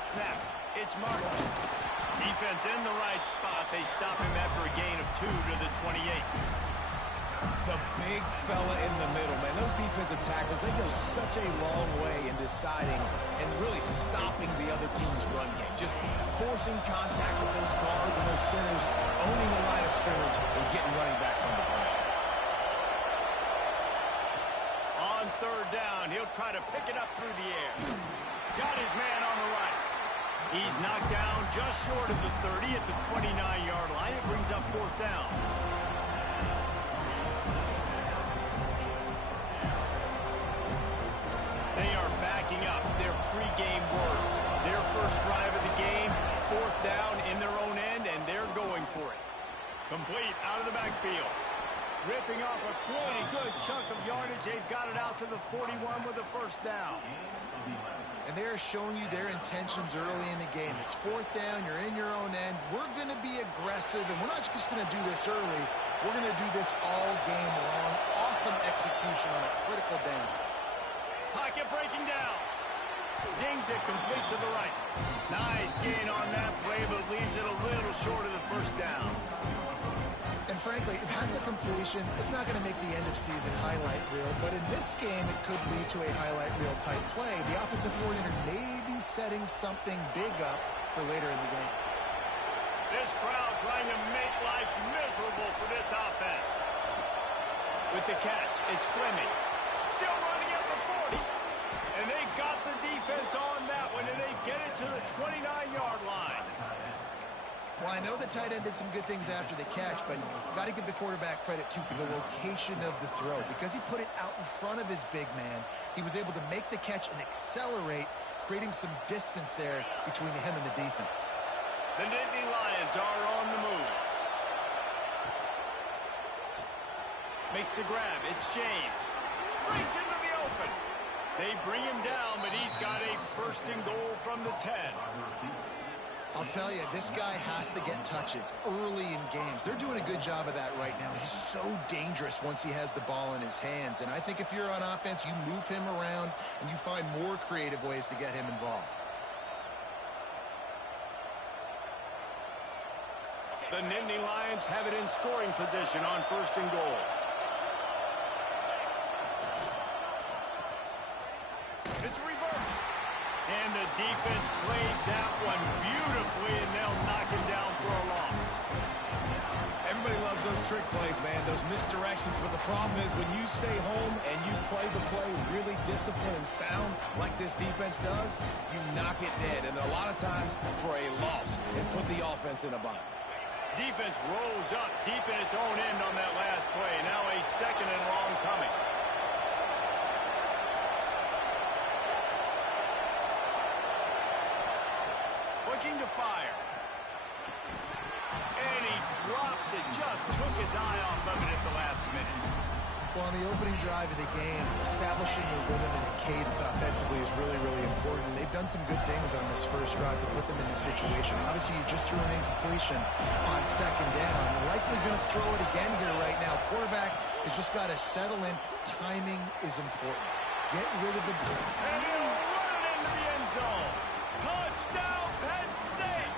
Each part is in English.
quarterback snap. It's Martin. Defense in the right spot. They stop him after a gain of 2 to the 28. The big fella in the middle, man. Those defensive tackles, they go such a long way in deciding and really stopping the other team's run game. Just forcing contact with those guards and those centers, owning the line of scrimmage, and getting running backs on the ground. On third down, he'll try to pick it up through the air. Got his man on the right. He's knocked down just short of the 30 at the 29-yard line. It brings up fourth down. They are backing up their pregame words. Their first drive of the game, fourth down in their own end, and they're going for it. Complete out of the backfield. Ripping off a pretty good chunk of yardage. They've got it out to the 41 with a first down. And they're showing you their intentions early in the game. It's fourth down. You're in your own end. We're going to be aggressive, and we're not just going to do this early. We're going to do this all game long. Awesome execution on a critical down. Pocket breaking down. Zings it complete to the right. Nice gain on that play, but leaves it a little short of the first down. And frankly, if that's a completion, it's not going to make the end of season highlight reel. But in this game, it could lead to a highlight reel type play. The offensive coordinator may be setting something big up for later in the game. This crowd trying to make life miserable for this offense. With the catch, it's Fleming. Still running at the 40. And they got the defense on that one, and they get it to the 29-yard line. Well, I know the tight end did some good things after the catch, but you've got to give the quarterback credit, too, for the location of the throw. Because he put it out in front of his big man, he was able to make the catch and accelerate, creating some distance there between him and the defense. The Nittany Lions are on the move. Makes the grab. It's James. Brings into the open. They bring him down, but he's got a first and goal from the 10. I'll tell you, this guy has to get touches early in games. They're doing a good job of that right now. He's so dangerous once he has the ball in his hands. And I think if you're on offense, you move him around and you find more creative ways to get him involved. The Nittany Lions have it in scoring position on first and goal. It's reverse. And the defense played that one beautifully, and they'll knock him down for a loss. Everybody loves those trick plays, man, those misdirections. But the problem is when you stay home and you play the play really disciplined and sound like this defense does, you knock it dead. And a lot of times for a loss and put the offense in a bind. Defense rolls up deep in its own end on that last play. Now a second and long coming. Looking to fire. And he drops it. Just took his eye off of it at the last minute. Well, on the opening drive of the game, establishing a rhythm and a cadence offensively is really, really important. They've done some good things on this first drive to put them in this situation. Obviously, you just threw an incompletion on second down. Likely going to throw it again here right now. Quarterback has just got to settle in. Timing is important. Get rid of the ball. And he'll run it into the end zone. Touchdown, Penn State!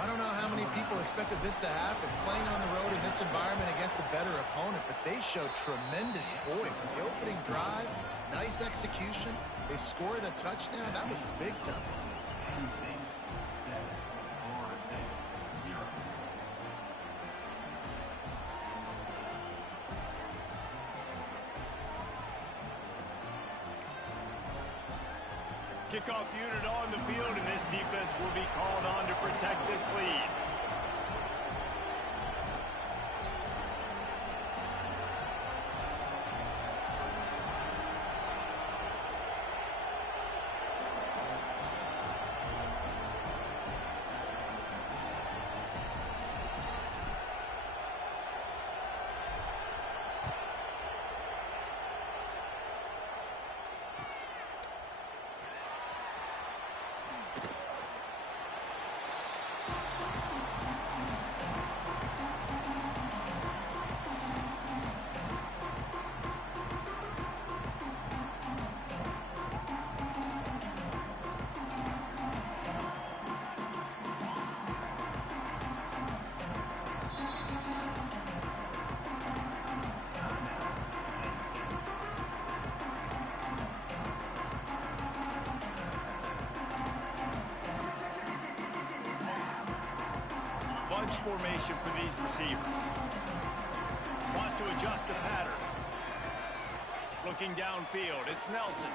I don't know how many people expected this to happen, playing on the road in this environment against a better opponent, but they showed tremendous poise. On the opening drive, nice execution. They scored a touchdown. That was big time. Kickoff unit on the field, and this defense will be called on to protect this lead. bunch formation for these receivers. Wants to adjust the pattern. Looking downfield, it's Nelson.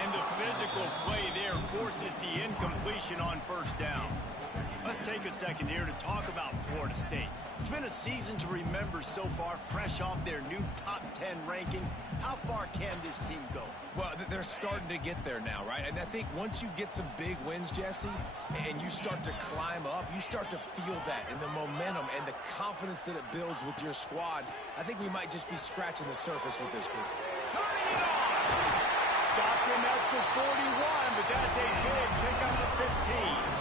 And the physical play there forces the incompletion on first down. Let's take a second here to talk about Florida State. It's been a season to remember so far, fresh off their new top 10 ranking. How far can this team go? Well, they're starting to get there now, right? And I think once you get some big wins, Jesse, and you start to climb up, you start to feel that and the momentum and the confidence that it builds with your squad. I think we might just be scratching the surface with this group. Turning it on! Stopped him at the 41, but that's a big pickup of 15.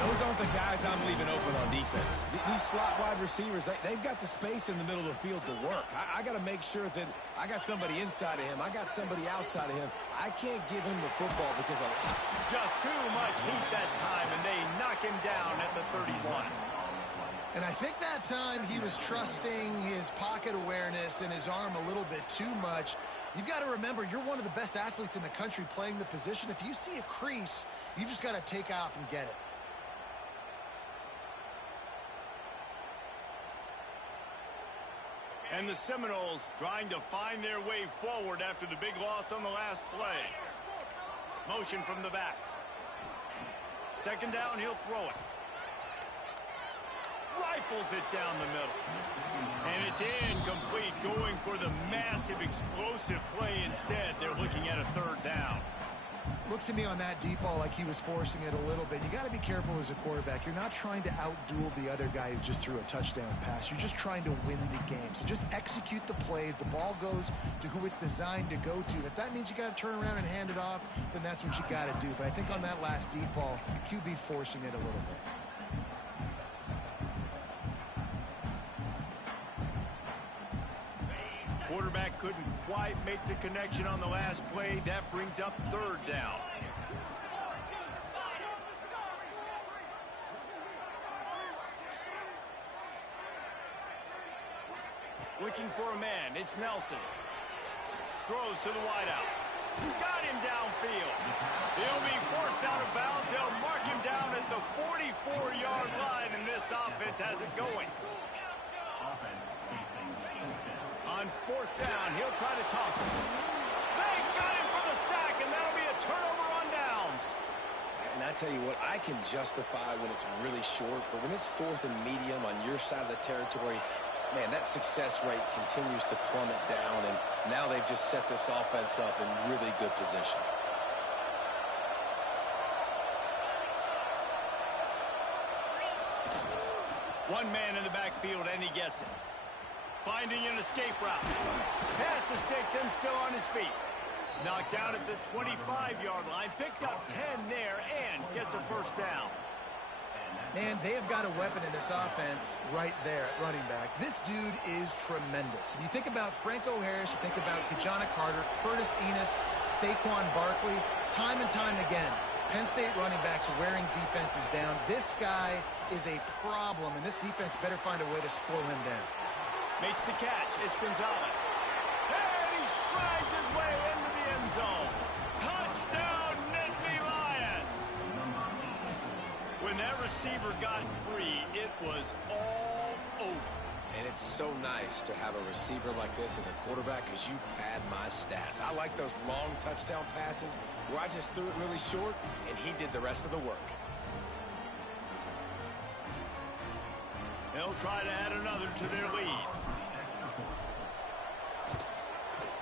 Those aren't the guys I'm leaving open on defense. These slot wide receivers, they've got the space in the middle of the field to work. I got to make sure that I got somebody inside of him. I got somebody outside of him. I can't give him the football because of just too much heat that time, and they knock him down at the 31. And I think that time he was trusting his pocket awareness and his arm a little bit too much. You've got to remember, you're one of the best athletes in the country playing the position. If you see a crease, you've just got to take off and get it. And the Seminoles trying to find their way forward after the big loss on the last play. Motion from the back. Second down, he'll throw it. Rifles it down the middle. And it's incomplete, going for the massive explosive play instead. They're looking at a third down. Looks to me on that deep ball like he was forcing it a little bit. You got to be careful as a quarterback. You're not trying to outduel the other guy who just threw a touchdown pass. You're just trying to win the game. So just execute the plays. The ball goes to who it's designed to go to. If that means you got to turn around and hand it off, then that's what you got to do. But I think on that last deep ball, QB forcing it a little bit. Quarterback couldn't quite make the connection on the last play. That brings up third down. Looking for a man. It's Nelson. Throws to the wideout. Got him downfield. He'll be forced out of bounds. They'll mark him down at the 44-yard line, and this offense has it going. On fourth down, he'll try to toss it. They got him for the sack, and that'll be a turnover on downs. And I tell you what, I can justify when it's really short, but when it's fourth and medium on your side of the territory, man, that success rate continues to plummet down, and now they've just set this offense up in really good position. One man in the backfield, and he gets it. Finding an escape route. Pass the sticks and still on his feet. Knocked down at the 25-yard line. Picked up 10 there and gets a first down. Man, they have got a weapon in this offense right there at running back. This dude is tremendous. You think about Franco Harris, you think about Kajana Carter, Curtis Enos, Saquon Barkley, time and time again. Penn State running backs are wearing defenses down. This guy is a problem, and this defense better find a way to slow him down. Makes the catch. It's Gonzalez. And he strides his way into the end zone. Touchdown, Nittany Lions. When that receiver got free, it was all over. And it's so nice to have a receiver like this as a quarterback because you pad my stats. I like those long touchdown passes where I just threw it really short and he did the rest of the work. They'll try to add another to their lead.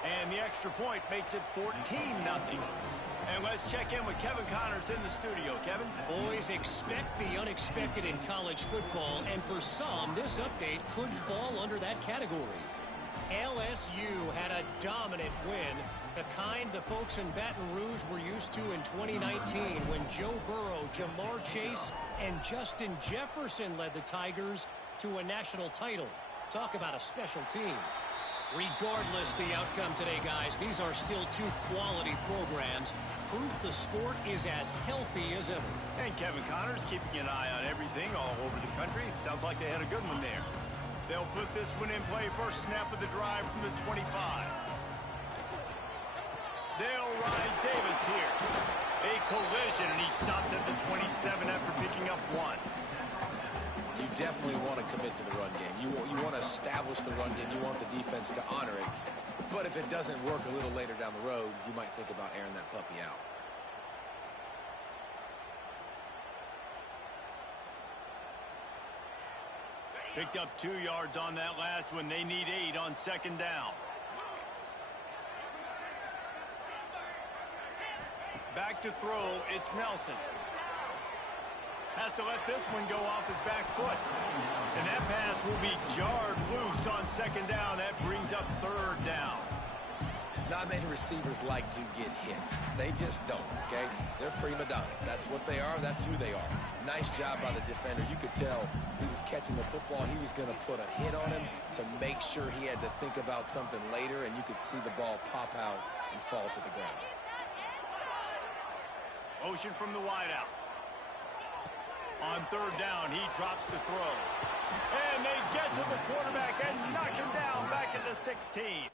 And the extra point makes it 14-0. And let's check in with Kevin Connors in the studio. Kevin? Boys, expect the unexpected in college football, and for some, this update could fall under that category. LSU had a dominant win, the kind the folks in Baton Rouge were used to in 2019 when Joe Burrow, Jamar Chase, and Justin Jefferson led the Tigers to a national title. Talk about a special team. Regardless the outcome today, guys, these are still two quality programs. Proof the sport is as healthy as ever. And Kevin Connors keeping an eye on everything all over the country. Sounds like they had a good one there. They'll put this one in play. First snap of the drive from the 25. They'll ride Davis here. A collision, and he stopped at the 27 after picking up 1. You definitely want to commit to the run game. You want to establish the run game. You want the defense to honor it. But if it doesn't work a little later down the road, you might think about airing that puppy out. Picked up 2 yards on that last one. They need 8 on 2nd down. Back to throw, it's Nelson. Has to let this one go off his back foot. And that pass will be jarred loose on 2nd down. That brings up 3rd down. Not many receivers like to get hit. They just don't, okay? They're prima donnas. That's what they are. That's who they are. Nice job by the defender. You could tell he was catching the football. He was going to put a hit on him to make sure he had to think about something later, and you could see the ball pop out and fall to the ground. Motion from the wideout. On 3rd down, he drops the throw. And they get to the quarterback and knock him down back at the 16.